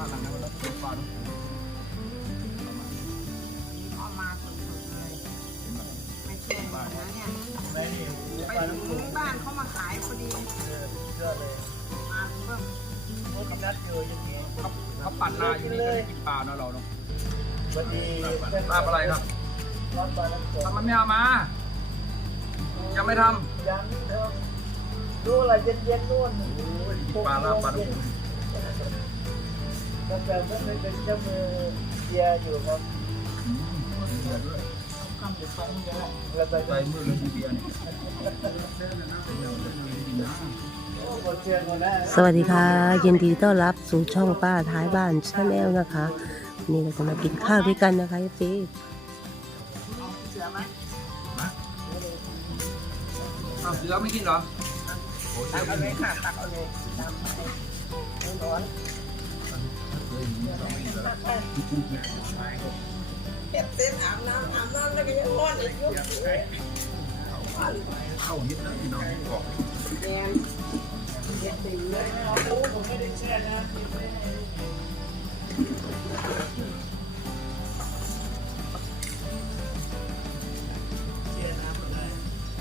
บ้านหลังนั้นมันต้องเป็นปลาต้องปูเอามาสดๆเลยไม่เชื่อนะเนี่ยไม่นี่ไปถึงบ้านเขามาขายพอดีเชื่อเลยมาเพิ่มโอ้กำนัดอยู่อย่างนี้เขาเขาปั่นนาอยู่นี่กินปลาเนาะเราเนาะพอดีปลาอะไรครับร้อนปลาน้ำตกทำไมไม่เอามา ยังไม่ทยังเถอะดูอะไรเย็นๆนู่นปลาลาบปลาดุก ก็แต่เมื่อเป็นเจ้ามือเชียร์อยู่ครับอืมเดือดด้วยแล้วไปมือเลยทีเดียวสวัสดีค่ะ ยินดีต้อนรับสู่ช่องป้าท้ายบ้านชาแนลนะคะวันนี้เราจะมากินข้าวด้วยกันนะคะพี่เอาเสือไหมอ้าวเสือไม่กินเหรอตักเอาเลยค่ะตักเอาเลยตามไปไม่ร้อน เก็บเส้นอาบน้ำอาบน้ำแล้วก็ยังร้อนอีกยุบเข้าฮิตนะพี่น้องบอกแดงเด็ดติ่งเลยโอ้ผมไม่ได้แช่นะ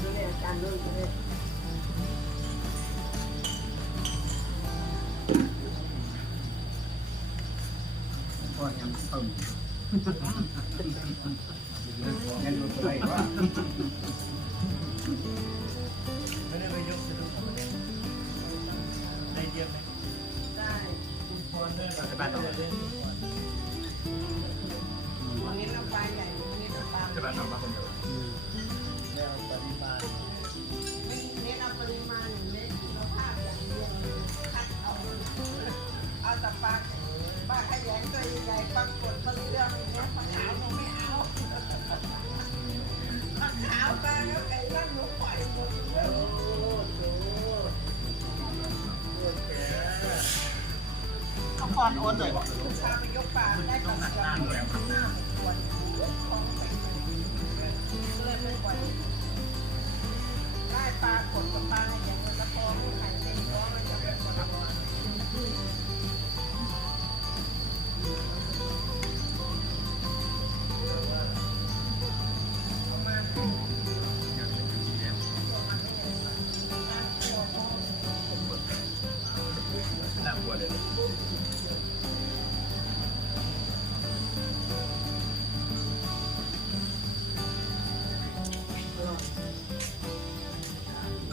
ดูแลจานนู้นเลยก็ยังเติมยั งดูไปว่าไม่ได้ไปยกสะดุ้งได้เยอะไหมได้พรด้วยแบบบ้านเราวันนี้น้ำปใหญ่วันนี้น้ำปจะแบบทำมาคนเดียวแล้วปริมาณไม่เน้นเอาปริมาณเน้นคุณภาพอย่างเดียวคัดเอาเอาแต่ปลา ป้าขยงตัวใหญ่ปลากดมาเรื่องอย่างเงี้ยปลาขาวหนูไม่เอาปลาขาวป้าแล้วไก่นั่นหนูปล่อยหมดเลยโอ้โหเลือดแก่เขาพรโอนเลยคุณพาไปยกปลาได้ปลาเสือ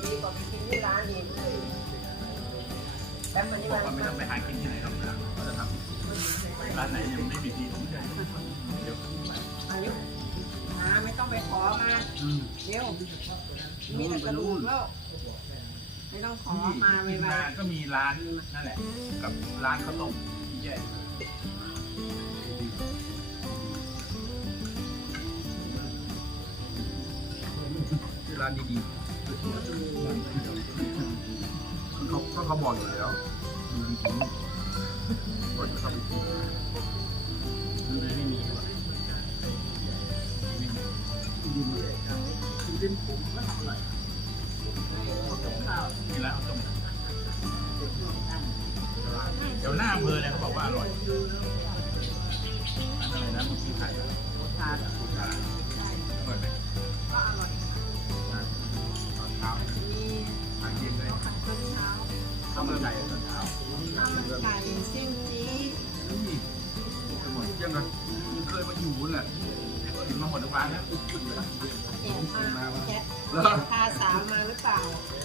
ดีกว่าไปกินที่ร้านอีกแล้วมันนี่บอกมัว่านไม่ต้องไปหากินที่ไหนหรอกนะเขาจะทำร้านไหนยังไม่มีที่ผมจะเดี๋ยวอายุมาไม่ต้องไปขอมาอืมเดี๋ยวมีแต่กระดูกแล้วไม่ต้องขอมาไม่ที่มานาก็มีร้านนั่นแหละ กับร้านข้าวต้มแยก ร้านดีๆเขาก็เขาบอกอยู่แล้วอืมก่อนจะเข้าไปกินไม่มีหรอกไม่มีเป็นผมก็ทำอะไรกินแล้วต้มเดี๋ยวหน้าอำเภอเนี่ยเขาบอกว่าอร่อยอันอะไรนะมื่อกี้ถ่ายทานบูชา ดทุกร้านแล้วแอบมาแคทพาสาวมาหรือเปล่า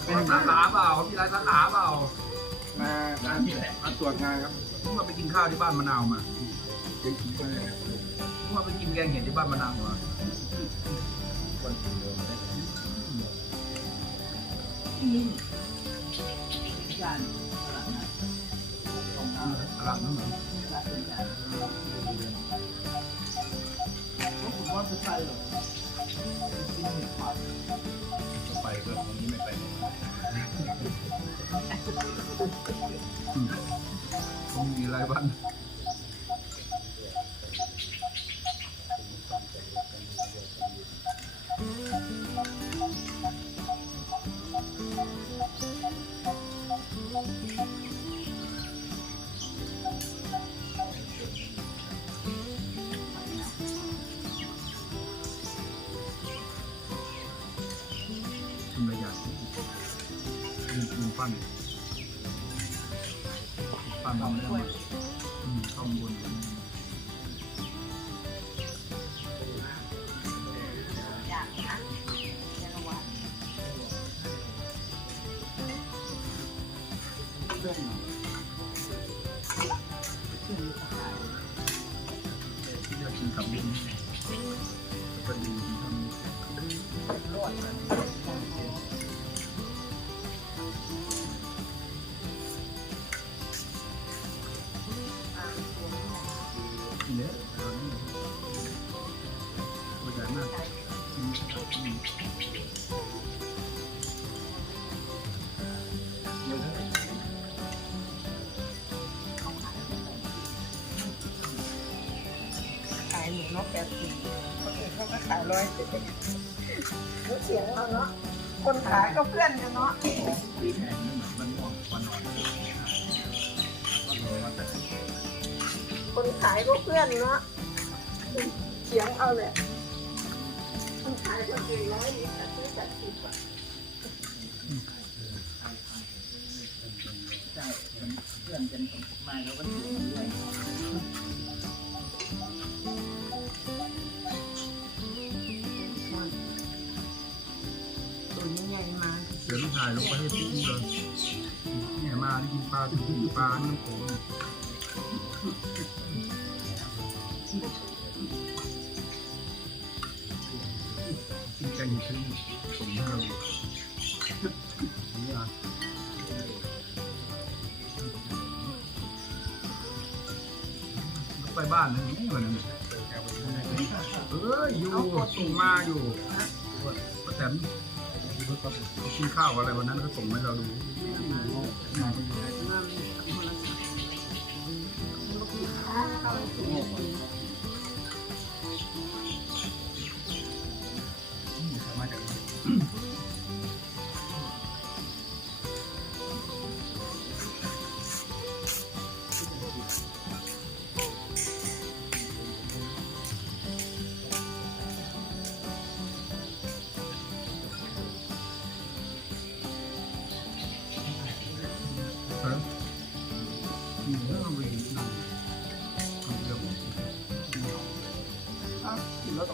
เป็นสาขาเปล่าเขามีร้านสาขาเปล่ามาร้านที่ไหนมาตรวจงานครับเพิ่งมาไปกินข้าวที่บ้านมะนาวมาเพิ่งมาไปกินแกงเห็ดที่บ้านมะนาวมาตลาดนั่นเหรอไป ต้ ปั้นทำได้ไหมอืมข้างบนอยากนะอยากหวานเส้นอะที่อยากกินกับบินก็ดีทำรวดอ่า ขายหมูนกแปดสิบคนอื่นเขาก็ขายร้อยสิบรู้เสียงเขาเนาะ คนขายก็เพื่อนกันเนาะคนขายก็เพื่อนเนาะเสียงเอาแหละ คนขายคนอื่นร้อยนี่แต่ซื้อจัดสิบอะใช่เพื่อนกันมาแล้วก็อยู่กันด้วยตัวใหญ่ๆมาเสือลูกชายลงไปให้พี่เลยเนี่ยมากินปลากินปลาน้ำโขง ไปบ้านเลยนี่วันนั้นเอ้ยอยู่ส่งมาอยู่ป้าแตนกินข้าวอะไรวันนั้นก็ส่งให้เราดูมา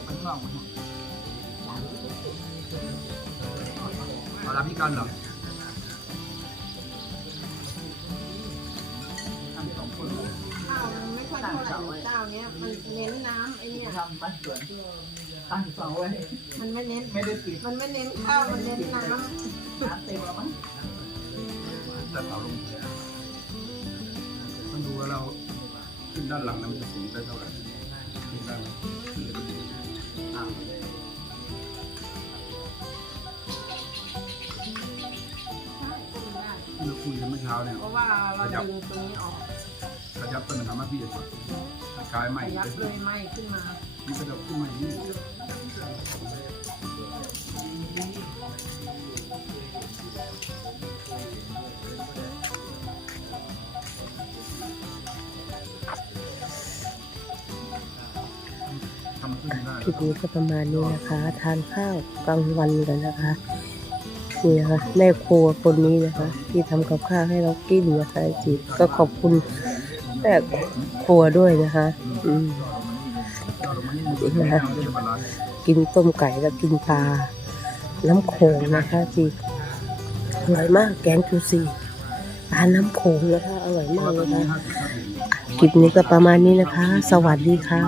ขี่รถอกไปข้างนอกมั้งมารับพี่กันเหรอทำสองคนเลยข้าวมันไม่ค่อยเท่าไหร่เจ้าเนี้ยมันเน้นน้ำไอ้เนี่ย ทำบ้านสวนตั้งสองไว้มันไม่เน้น ไม่ได้ปิดมันไม่เน้นข้าวมันเน้นน้น้ำเต็มแล้วมั้งแต่เราลงมันดูว่าเราขึ้นด้านหลังนั้นมันจะสูงได้เท่าไหร่ขึ้นด้านขึ้นเลยอ่าำเราคุยกันเมื่อเช้าเนี่ยเพราะว่าเราดึงตรงนี้ออกกระยับต้นทำให้พี่จะกลายใหม่ยับเลยไหมขึ้นมามันกระดับขึ้นมาอย่างนี้ ลิปนี้ก็ประมาณนี้นะคะ ทานข้าวกลางวันกันนะคะนี่นะคะแม่ครัวคนนี้นะคะ ที่ทำกับข้าวให้เรากินนะคะจิก็ขอบคุณแม่ครัวด้วยนะคะ อืมนะคะกินต้มไก่แล้วกินปลาน้ำโขงนะคะจีอร่อยมากแกงจูซีปลาน้ำโขงนะคะอร่อยมากเลยค่ะคลิปนี้ก็ประมาณนี้นะคะ สวัสดีค่ะ